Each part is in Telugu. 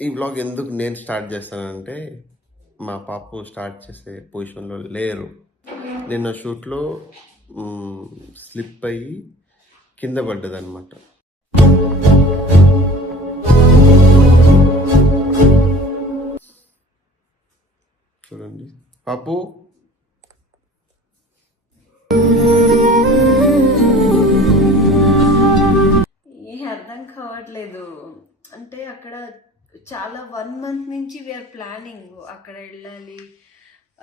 ఈ బ్లాగ్ ఎందుకు నేను స్టార్ట్ చేస్తానంటే మా పాప స్టార్ట్ చేసే పొజిషన్లో లేరు. నిన్న షూట్లో స్లిప్ అయ్యి కింద పడ్డది అనమాట చూడండి. పాపు! ఏ అర్థం కావట్లేదు. అంటే అక్కడ చాలా వన్ మంత్ నుంచి వీఆర్ ప్లానింగ్ అక్కడ వెళ్ళాలి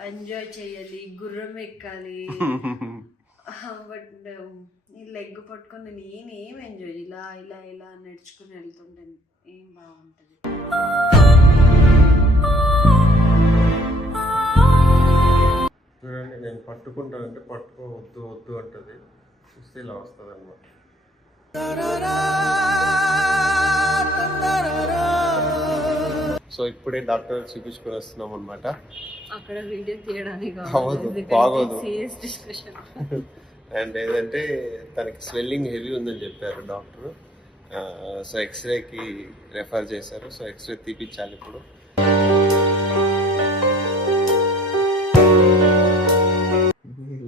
ఎంజాయ్ చేయాలి గుర్రం ఎక్కాలి. బట్ ఈ లెగ్ పట్టుకొని నేను ఏం ఎంజాయ్ ఇలా ఇలా ఇలా నడుచుకుని వెళ్తుంటాను ఏం బాగుంటుంది? చూడండి నేను పట్టుకుంటానంటే పట్టుకో వద్దు వద్దు అంటది. చూస్తే ఇలా వస్తుంది అనమాట సో ఇప్పుడే డాక్టర్ చూపించుకొని వస్తున్నాం అనమాట అక్కడ వీడియో తీయడానికి అవ్వదు, బాగోదు. సీరియస్ డిస్కషన్ అండ్ ఏంటంటే తనకి స్వెల్లింగ్ హెవీ ఉందని చెప్పారు డాక్టర్. సో ఎక్స్రేకి రెఫర్ చేశారు. సో ఎక్స్రే తీపిచ్చాలి ఇప్పుడు.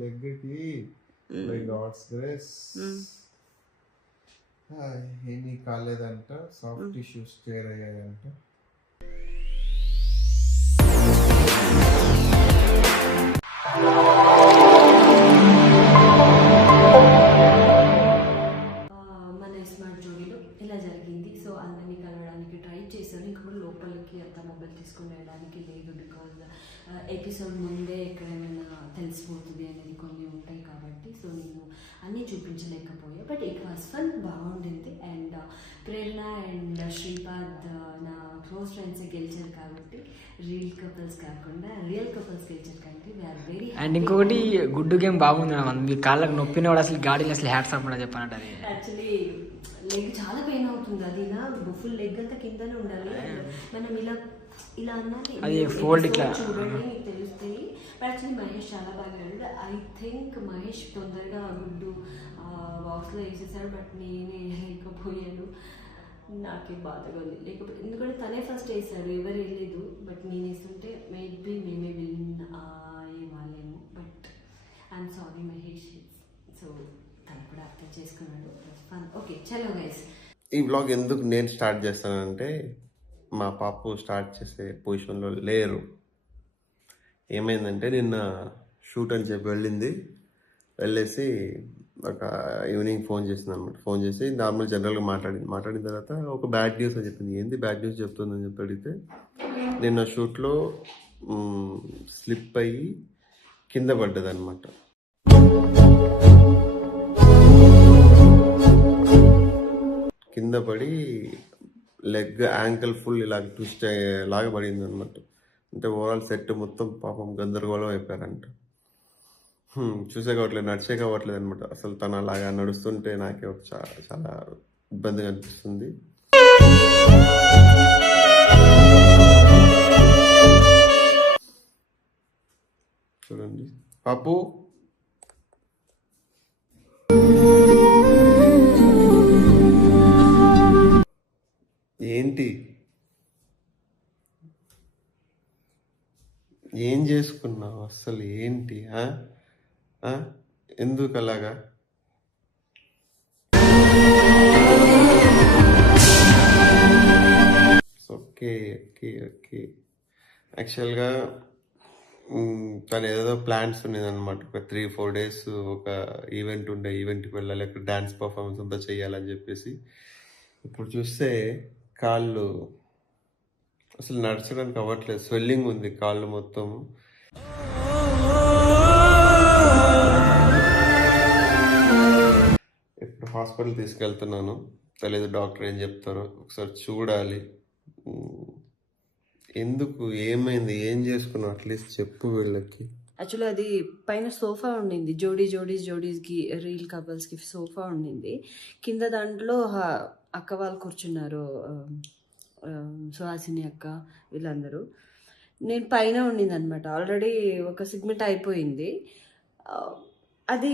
లెగ్కి బై గాడ్స్ గ్రేస్. ఏమీ కాలేదంట. సాఫ్ట్ టిష్యూస్ క్లియర్ అయ్యాయంట. కపుల్స్ కాకుండా రియల్ కపుల్స్ వెరీ అండ్ ఇంకొకటి గుడ్డు గేమ్ బాగుంది మన మీ కాళ్ళకి నొప్పిన వాడు అసలు గాడిలో అసలు హ్యాట్స్ అప్ కూడా చెప్పానంట అది. యాక్చువల్లీ లెగ్ చాలా పెయిన్ అవుతుంది. అది నా ఫుల్ లెగ్ అంతా కిందనే ఉండాలి. మనం ఇలా ఇలా అన్నది అది episode ఇట్లా. చూడండి మీకు తెలుస్తాయి యాక్చువల్లీ మహేష్ చాలా బాగా ఆడాడు. ఐ థింక్ మహేష్ తొందరగా గుడ్డు బాక్స్లో వేసేసాడు. బట్ నేనే వేయలేకపోయాను నాకే బాధగా ఉంది. లేకపోతే ఎందుకంటే తనే ఫస్ట్ వేసాడు ఎవరు వెళ్ళలేదు. బట్ నేను వేస్తుంటే మేబీ మేమే win అయ్యేవాళ్ళేమో but I'm sorry Mahesh so తను కూడా అర్థం చేసుకున్నాడు. ఓకే చలో గైస్ ఈ బ్లాగ్ ఎందుకు నేను స్టార్ట్ చేస్తానంటే మా పాప స్టార్ట్ చేసే పొజిషన్లో లేరు. ఏమైందంటే నిన్న షూట్ అని చెప్పి వెళ్ళింది. వెళ్ళేసి ఒక ఈవినింగ్ ఫోన్ చేసింది అనమాట ఫోన్ చేసి నార్మల్ జనరల్గా మాట్లాడింది. మాట్లాడిన తర్వాత ఒక బ్యాడ్ న్యూస్ అని చెప్పింది. ఏంది బ్యాడ్ న్యూస్ చెప్తుందని చెప్పి అడిగితే నిన్న షూట్లో స్లిప్ అయ్యి కింద పడ్డది అనమాట కింద పడి లెగ్ యాంకిల్ ఫుల్ ఇలా ట్విస్ట్ లాగా పడింది అనమాట అంటే ఓవరాల్ సెట్ మొత్తం పాపం గందరగోళం అయిపోయారంట. చూసే కావట్లేదు నడిచే కావట్లేదు అనమాట అసలు తను అలాగా నడుస్తుంటే నాకే ఒక చాలా చాలా ఇబ్బందిగా అనిపిస్తుంది. చూడండి. పాపు ఏంటి? ఏం చేసుకున్నావు? అసలు ఏంటి ఆ? ఎందుకు అలాగా ఓకే ఓకే ఓకే. యాక్చువల్గా తను ఏదో ప్లాన్స్ ఉండేది అనమాట ఒక త్రీ ఫోర్ డేస్ ఒక ఈవెంట్ ఉండే ఈవెంట్కి వెళ్ళాలి అక్కడ డ్యాన్స్ పర్ఫార్మెన్స్ అంతా చేయాలని చెప్పేసి. ఇప్పుడు చూస్తే కాళ్ళు అసలు నడచడానికి అవ్వట్లేదు. స్వెల్లింగ్ ఉంది కాళ్ళు మొత్తం. హాస్పిటల్ తీసుకెళ్తున్నాను. తెలియదు డాక్టర్ ఏం చెప్తారో. ఒకసారి చూడాలి. ఎందుకు ఏమైంది ఏం చేసుకున్నావు? అట్లీస్ట్ చెప్పు వీళ్ళకి. యాక్చువల్లీ అది పైన సోఫా ఉండింది. జోడీ జోడీస్ జోడీస్కి రీల్ కపుల్స్కి సోఫా ఉండింది. కింద దాంట్లో అక్క వాళ్ళు కూర్చున్నారు. సుహాసిని అక్క వీళ్ళందరూ. నేను పైన ఉండింది అనమాట ఆల్రెడీ ఒక సిగ్మెంట్ అయిపోయింది. అది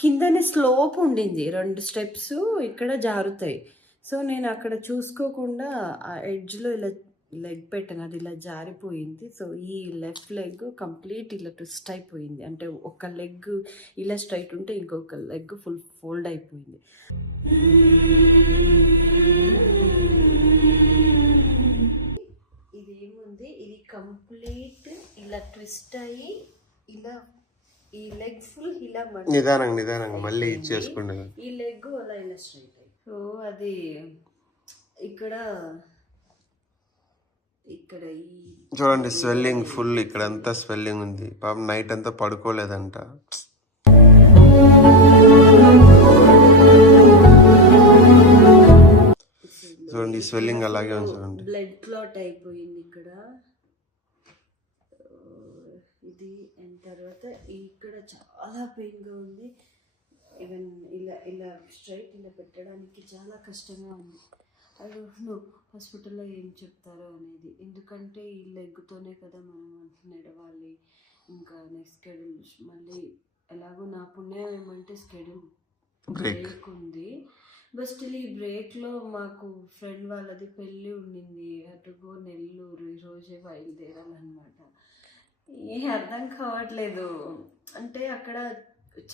కిందనే స్లోప్ ఉండింది. రెండు స్టెప్స్ ఇక్కడ జారుతాయి. సో నేను అక్కడ చూసుకోకుండా ఆ ఎడ్జ్లో ఇలా లెగ్ పెట్టాను. అది ఇలా జారిపోయింది. సో ఈ లెఫ్ట్ లెగ్ కంప్లీట్ ఇలా ట్విస్ట్ అయిపోయింది. అంటే ఒక లెగ్ ఇలా స్ట్రైట్ ఉంటే ఇంకొక లెగ్ ఫుల్ ఫోల్డ్ అయిపోయింది. ఇది ఏముంది ఇది కంప్లీట్ ఇలా ట్విస్ట్ అయ్యి ఇలా ఈ లెగ్ ఫుల్ ఇలా నిదానంగా నిదానంగా మళ్ళీ ఇచ్చేసుకోండి ఈ లెగ్ అలా ఇలా స్ట్రైట్ అయ్యి. సో అది ఇక్కడ ఇక్కడ ఈ చూడండి స్వెల్లింగ్ ఫుల్ ఇక్కడ అంతా స్వెల్లింగ్ ఉంది. పాపం నైట్ అంతా పడుకోలేదంట. చూడండి స్వెల్లింగ్ అలాగే ఉంది చూడండి. బ్లడ్ క్లాట్ అయిపోయింది ఇక్కడ. ఇది అండ్ తర్వాత ఇక్కడ చాలా పెయిన్గా ఉంది. ఈవెన్ ఇలా ఇలా స్ట్రైట్ ఇలా పెట్టడానికి చాలా కష్టంగా ఉంది. అది హాస్పిటల్లో ఏం చెప్తారో అనేది. ఎందుకంటే ఈ లెగ్తోనే కదా మనం నడవాలి. ఇంకా నెక్స్ట్ స్కెడ్యూల్ మళ్ళీ ఎలాగో నా పుణ్యం ఏమంటే స్కెడ్యూల్. బ్రేక్ ఉంది. బట్ స్టిల్ ఈ బ్రేక్లో మాకు ఫ్రెండ్ వాళ్ళది పెళ్ళి ఉండింది. అటుగో నెల్లూరు ఈరోజే బయలుదేరాలన్నమాట. ఏ అర్థం కావట్లేదు. అంటే అక్కడ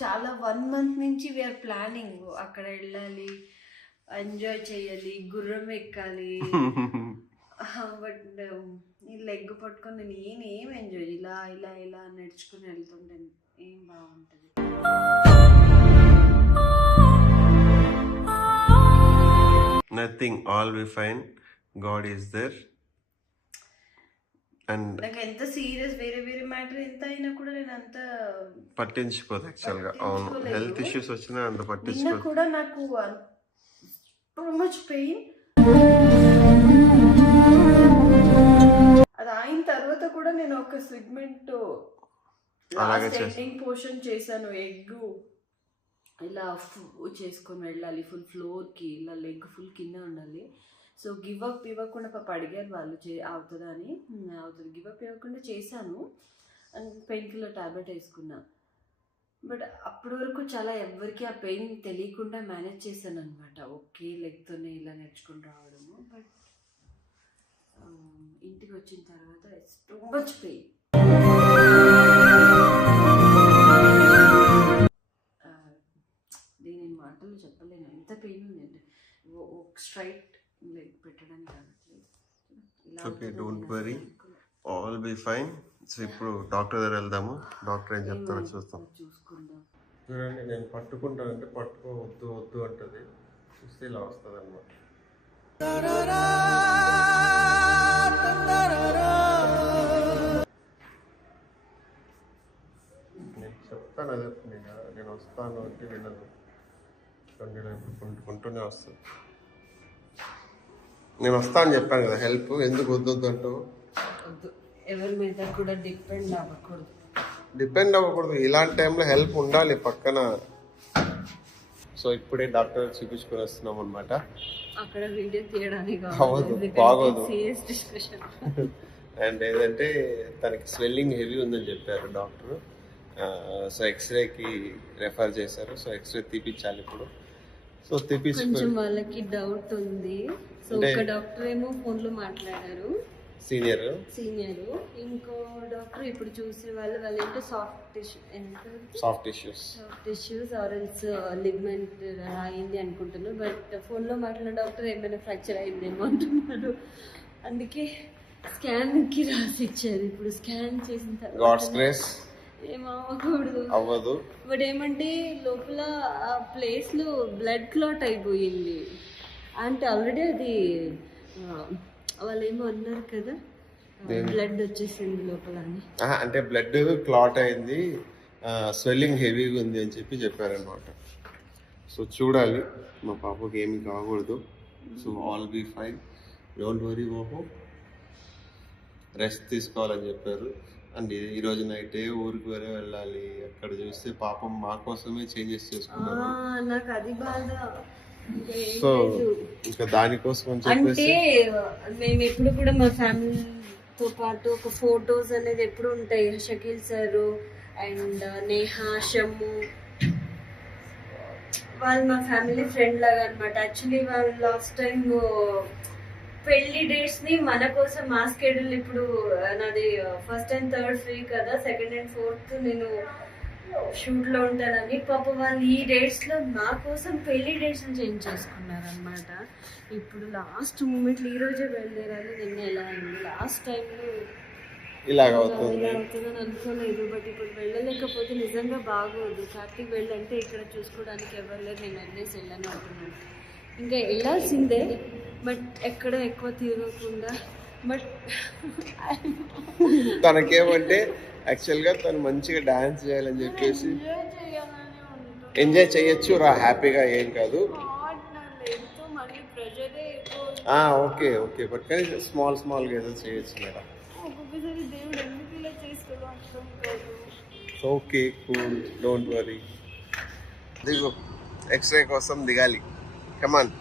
చాలా వన్ మంత్ నుంచి వీఆర్ ప్లానింగ్ అక్కడ వెళ్ళాలి ఎంజాయ్ చేయాలి గుర్రం ఎక్కాలి. బట్ ఈ లెగ్ పట్టుకొని నేను ఏం ఎంజాయ్ ఇలా ఇలా ఇలా నడుచుకుని వెళ్తుంటే ఏం బాగుంటుంది? Nothing all we fine God is there and నాకు ఎంత సీరియస్ వేరే వేరే మ్యాటర్ ఎంత అయినా కూడా నేను అంత పట్టించుకోదు యాక్చువల్గా. అవును. హెల్త్ ఇష్యూస్ వచ్చినా అంత పట్టించుకోదు. కూడా నాకు టూ మచ్ పెయిన్. అది అయిన తర్వాత కూడా నేను ఒక సెగ్మెంట్. ఎండింగ్ పోర్షన్ చేశాను. ఎగ్ ఇలా చేసుకొని వెళ్ళాలి. ఫుల్ ఫ్లోర్కి ఇలా లెగ్ ఫుల్ కింద ఉండాలి. సో గివ్ అప్ ఇవ్వకుండా పాప అడిగారు వాళ్ళు చే అవుతుందా అని. అవుతుంది. గివ్ అప్ ఇవ్వకుండా చేశాను. అండ్ పెయిన్ కిల్లర్ టాబ్లెట్ వేసుకున్నా. బట్ అప్పటి వరకు చాలా ఎవరికి ఆ పెయిన్ తెలియకుండా మేనేజ్ చేశాను అనమాట ఒకే లెగ్తోనే ఇలా నేర్చుకుని రావడము. బట్ ఇంటికి వచ్చిన తర్వాత ఇట్స్ టూ మచ్ పెయిన్ దీని మాటలు చెప్పలేను. ఎంత పెయిన్ ఉందండి స్ట్రైట్ పెట్టడానికి okay don't worry. All be fine so ఇప్పుడు డాక్టర్ దగ్గర వెళ్దాము. డాక్టర్ ఏం చెప్తారో చూస్తాం. చూసుకుందాం. చూడండి నేను పట్టుకుంటానంటే పట్టుకో వద్దు వద్దు అంటది. చూస్తే ఇలా వస్తుంది అనమాట నేను చెప్తాను అదే నేను నేను వస్తాను అంటే వినదు. కుంటుకుంటూనే వస్తుంది. నేను వస్తాను చెప్పాను కదా హెల్ప్ ఎందుకు వద్దు వద్దు అంటావు? వద్దు. ఎవరి మీద కూడా డిపెండ్ అవ్వకూడదు. డిపెండ్ అవ్వకూడదు. ఇలాంటి టైంలో హెల్ప్ ఉండాలి పక్కన. సో ఇప్పుడే డాక్టర్ చూపించుకొని వస్తున్నాం అనమాట అక్కడ వీడియో తీయడానికి అవ్వదు, బాగోదు. సీరియస్ డిస్కషన్ అండ్ ఏంటంటే తనకి స్వెల్లింగ్ హెవీ ఉందని చెప్పారు డాక్టర్. సో ఎక్స్రేకి రెఫర్ చేశారు. సో ఎక్స్రే తీపిచ్చాలి ఇప్పుడు. సో కొంచెం వాళ్ళకి డౌట్ ఉంది. సో ఒక డాక్టర్ ఏమో ఫోన్లో మాట్లాడారు. సీనియర్ సీనియర్ ఇంకో డాక్టర్ ఇప్పుడు చూసే వాళ్ళు వాళ్ళు ఏంటో సాఫ్ట్ టిష్యూ ఎంత? సాఫ్ట్ ఇష్యూస్ సాఫ్ట్ టిష్యూస్ ఆరల్స్ లిగ్మెంట్ అయింది అనుకుంటున్నాను. బట్ ఫోన్లో మాట్లాడిన డాక్టర్ ఏమైనా ఫ్రాక్చర్ అయిందేమో అంటున్నాడు అందుకే స్కాన్కి రాసి ఇచ్చారు ఇప్పుడు స్కాన్ చేసిన తర్వాత అవ్వదు. బట్ ఏమంటే లోపల ఆ ప్లేస్లో బ్లడ్ క్లాట్ అయిపోయింది. అంటే ఆల్రెడీ అది వాళ్ళు ఏమో అన్నారు కదా బ్లడ్ వచ్చేసింది లోపల అంటే బ్లడ్ క్లాట్ అయింది స్వెల్లింగ్ హెవీగా ఉంది అని చెప్పి చెప్పారనమాట సో చూడాలి మా పాపకి ఏమి కాకూడదు. So all be fine. Don't worry Babu. Rest తీసుకోవాలని చెప్పారు. అండ్ ఈ- ఈ రోజు నైట్ ఊరికి వేరే వెళ్ళాలి. అక్కడ చూస్తే పాపం మా కోసమే చేంజెస్ ఆ, చేసుకున్నారు నాకు అది బాధ. ఏం సో. ఇంకా దానికోసం అని అంటే మేము ఎప్పుడు కూడా మా ఫ్యామిలీతో పాటు ఒక ఫొటోస్ అనేది ఎప్పుడు ఉంటాయి. Shakeel sir and Neha Shammu. వాళ్ళు మా ఫ్యామిలీ ఫ్రెండ్ లాగా అనమాట యాక్చువల్లీ వాళ్ళు లాస్ట్ టైం పెళ్ళి డేట్స్ని మన కోసం మా స్కెడ్యూల్ ఇప్పుడు నాది ఫస్ట్ అండ్ థర్డ్ ఫ్రీ కదా సెకండ్ అండ్ ఫోర్త్ నేను షూట్లో ఉంటానని. పాప వాళ్ళు ఈ డేట్స్లో నా కోసం పెళ్ళి డేట్స్ చేంజ్ చేసుకున్నారు అనమాట ఇప్పుడు లాస్ట్ మూమెంట్ ఈ రోజే బయలుదేరాలి నిన్న ఎలా అయింది? లాస్ట్ టైంలో ఇలాగ అవుతుంది. అనుకోలేదు బట్ ఇప్పుడు వెళ్ళలేకపోతే నిజంగా బాగోదు. కార్తీక్ వెళ్ళంటే ఇక్కడ చూసుకోవడానికి ఎవరు లేరు నేను వదిలేసి వెళ్ళాను అంటున్నాను ఇంకా వెళ్ళాల్సిందే బట్ ఎక్కడ ఎక్కువ తిరగకుండా బట్ తనకేమంటే యాక్చువల్గా తను మంచిగా డాన్స్ చేయాలని చెప్పేసి ఎంజాయ్ చేయొచ్చు రా హ్యాపీగా ఏం కాదు. ఓకే ఓకే బట్ కానీ స్మాల్ స్మాల్గా ఏదో చేయొచ్చు madam. Okay cool don't worry దిగు ఎక్స్రే కోసం దిగాలి. కమాన్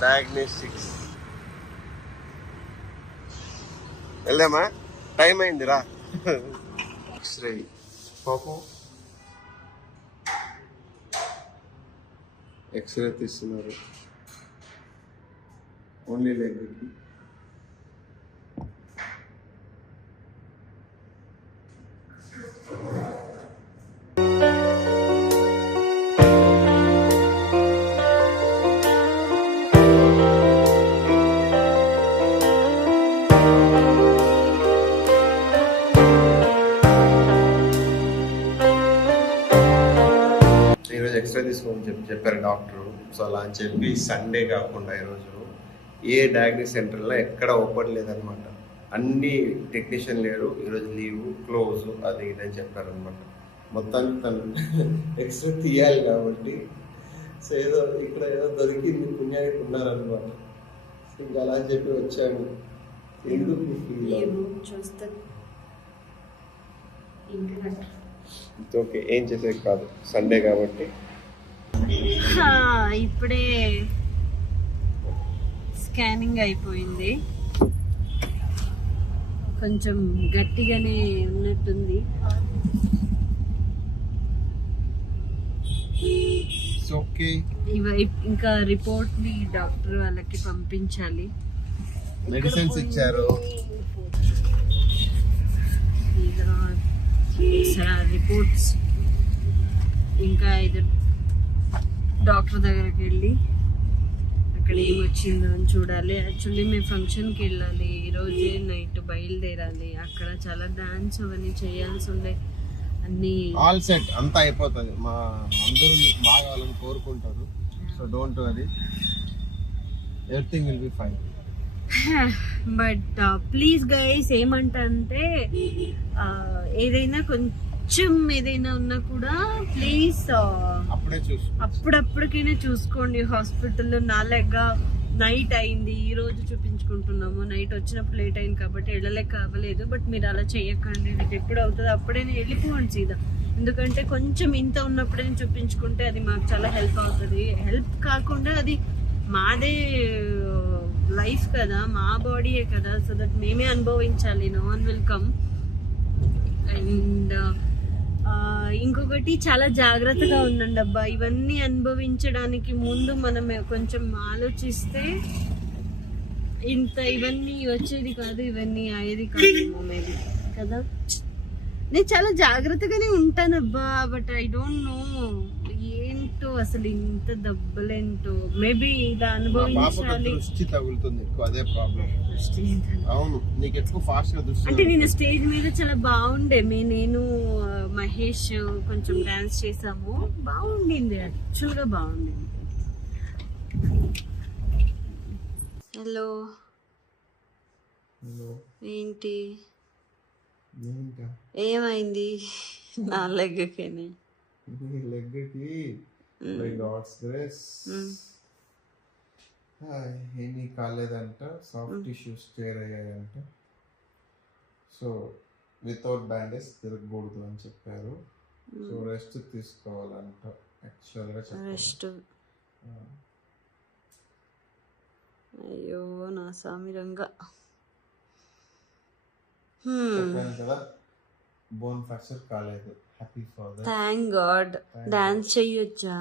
డయాగ్నోస్టిక్స్ వెళ్దామా? టైం అయింది రా ఎక్స్రే పాపం. ఎక్స్రే తీస్తున్నారు. ఓన్లీ లెగ్కి ఎక్స్రే తీసుకోమని చెప్పి చెప్పారు డాక్టర్. సో అలా అని చెప్పి సండే కాకుండా ఈరోజు ఏ డయాగ్నోస్ సెంటర్లో ఎక్కడ ఓపెన్ లేదనమాట. అన్ని టెక్నీషియన్ లేరు. ఈరోజు లీవ్ క్లోజ్ అది ఇది అని చెప్పారనమాట. మొత్తానికి తను ఎక్స్రే తీయాలి కాబట్టి సో ఏదో ఇక్కడ ఏదో దొరికింది పుణ్యానికి ఉన్నారనమాట. ఇంకా అలా అని చెప్పి వచ్చాము ఎందుకు చూస్తే ఇంకా ఓకే ఏం చేసేది కాదు. సండే కాబట్టి ఇప్పుడే స్కానింగ్ అయిపోయింది. కొంచెం గట్టిగానే ఉన్నట్టుంది. ఇంకా రిపోర్ట్ని డాక్టర్ వాళ్ళకి పంపించాలి. మెడిసిన్స్ ఇచ్చారు. రిపోర్ట్స్ ఇంకా ఇది డాక్టర్ దగ్గరికి వెళ్ళి అక్కడ ఏం వచ్చిందో అని చూడాలి. యాక్చువల్లీ మేము ఫంక్షన్కి వెళ్ళాలి. ఈరోజే నైట్ బయలుదేరాలి. అక్కడ చాలా డాన్స్ అవన్నీ చేయాల్సి ఉండే అన్నీ ఆల్ సెట్ అంతా అయిపోతుంది. మా అందరూ మీకు బాగాలని కోరుకుంటారు. So don't worry. Everything will be fine. But please guys ఏమంటే ఏదైనా కొంచెం ఏదైనా ఉన్నా కూడా ప్లీజ్ అప్పుడే చూసు అప్పుడప్పటికైనా చూసుకోండి. హాస్పిటల్లో నాలుగా నైట్ అయింది. ఈ రోజు చూపించుకుంటున్నాము. నైట్ వచ్చినప్పుడు లేట్ అయింది కాబట్టి వెళ్ళలేక అవ్వలేదు. బట్ మీరు అలా చేయకండి మీకు ఎప్పుడు అవుతుందో అప్పుడే వెళ్ళిపోండి సీదా ఎందుకంటే కొంచెం ఇంత ఉన్నప్పుడే చూపించుకుంటే అది మాకు చాలా హెల్ప్ అవుతుంది. హెల్ప్ కాకుండా అది మాదే లైఫ్ కదా. మా బాడీయే కదా. సో దట్ మేమే అనుభవించాలి. No one will come and ఇంకొకటి చాలా జాగ్రత్తగా ఉండండి అబ్బా. ఇవన్నీ అనుభవించడానికి ముందు మనం కొంచెం ఆలోచిస్తే ఇంత ఇవన్నీ వచ్చేది కాదు ఇవన్నీ అయ్యేది కాదు మేబీ. కదా? నేను చాలా జాగ్రత్తగానే ఉంటానబ్బా బట్ ఐ డోంట్ నో ఏంటో అసలు ఇంత దెబ్బలేంటో? మేబీ ఇలా అనుభవించాలి. దృష్టి తగులుతుంది ఎక్కువ అదే ప్రాబ్లం దృష్టి. అవును నీకు ఎక్కువ ఫాస్ట్గా దృష్టి అంటే నేను స్టేజ్ మీద చాలా బాగుండే. మే నేను మహేష్ కొంచెం డాన్స్ చేసాము. బాగుండింది యాక్చువల్గా బాగుండింది. హలో. ఏంటి? ఏమైంది? నా లెగ్గకేనే. లెగ్కి బై గాడ్స్ గ్రేస్. ఏమీ కాలేదంట. సాఫ్ట్ టిష్యూస్ క్లియర్ అయ్యాయంట సో వితౌట్ బ్యాండేజ్ తిరగకూడదు అని చెప్పారు. సో రెస్ట్ తీసుకోవాలంట. యాక్చువల్గా రెస్ట్. అయ్యో నా సామిరంగా చెప్పాను కదా బోన్ ఫ్రాక్చర్ కాలేదు. థ్యాంక్ గాడ్ డాన్స్ చెయ్యొచ్చా?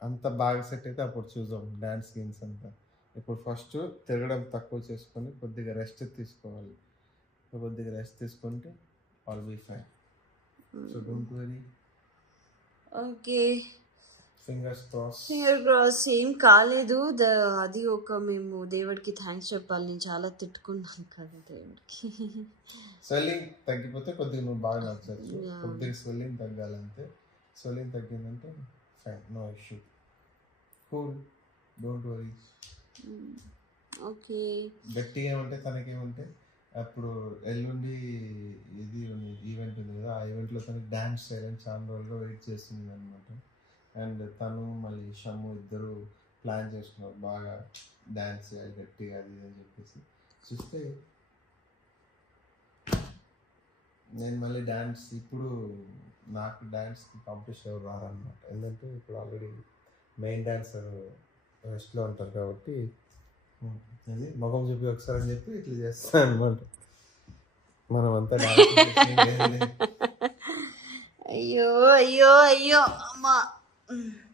అంత బాగా సెట్ అయితే అప్పుడు చూద్దాం. డాన్స్ గేమ్స్ అంతా. ఇప్పుడు ఫస్ట్ తిరగడం తక్కువ చేసుకొని కొద్దిగా రెస్ట్ తీసుకోవాలి. కొద్దిగా రెస్ట్ తీసుకుంటే all be fine so don't worry okay fingers cross finger cross ఏం కాలేదు. ద అది ఒక మేము దేవుడికి థ్యాంక్స్ చెప్పాలి. నేను చాలా తిట్టుకున్నాను కదా దేవుడికి. స్వెల్లింగ్ తగ్గిపోతే కొద్దిగా నువ్వు బాగా నచ్చచ్చు. కొద్దిగా స్వెల్లింగ్ తగ్గాలంతే swelling తగ్గిందంటే fine no issue cool don't worry okay గట్టిగా ఏమంటే తనకేమంటే అప్పుడు ఎల్లుండి ఇది ఈవెంట్ ఉంది కదా ఆ ఈవెంట్లో తనకి డ్యాన్స్ చేయాలని చాలా రోజులుగా వెయిట్ చేస్తుంది అనమాట అండ్ తను మళ్ళీ షమ్ము ఇద్దరు ప్లాన్ చేసుకున్నారు. బాగా డ్యాన్స్ చేయాలి గట్టిగా అది అని చెప్పేసి. చూస్తే నేను మళ్ళీ డ్యాన్స్ ఇప్పుడు నాకు డ్యాన్స్కి కాంపిటీషన్ ఎవరు రారనమాట ఎందుకంటే ఇప్పుడు ఆల్రెడీ మెయిన్ డాన్సర్ రెస్ట్లో ఉంటారు కాబట్టి అది ముఖం చూపి ఒకసారి అని చెప్పి ఇట్లా చేస్తాను అనమాట మనం అంతా. అయ్యో అయ్యో అయ్యో అమ్మా. Mm.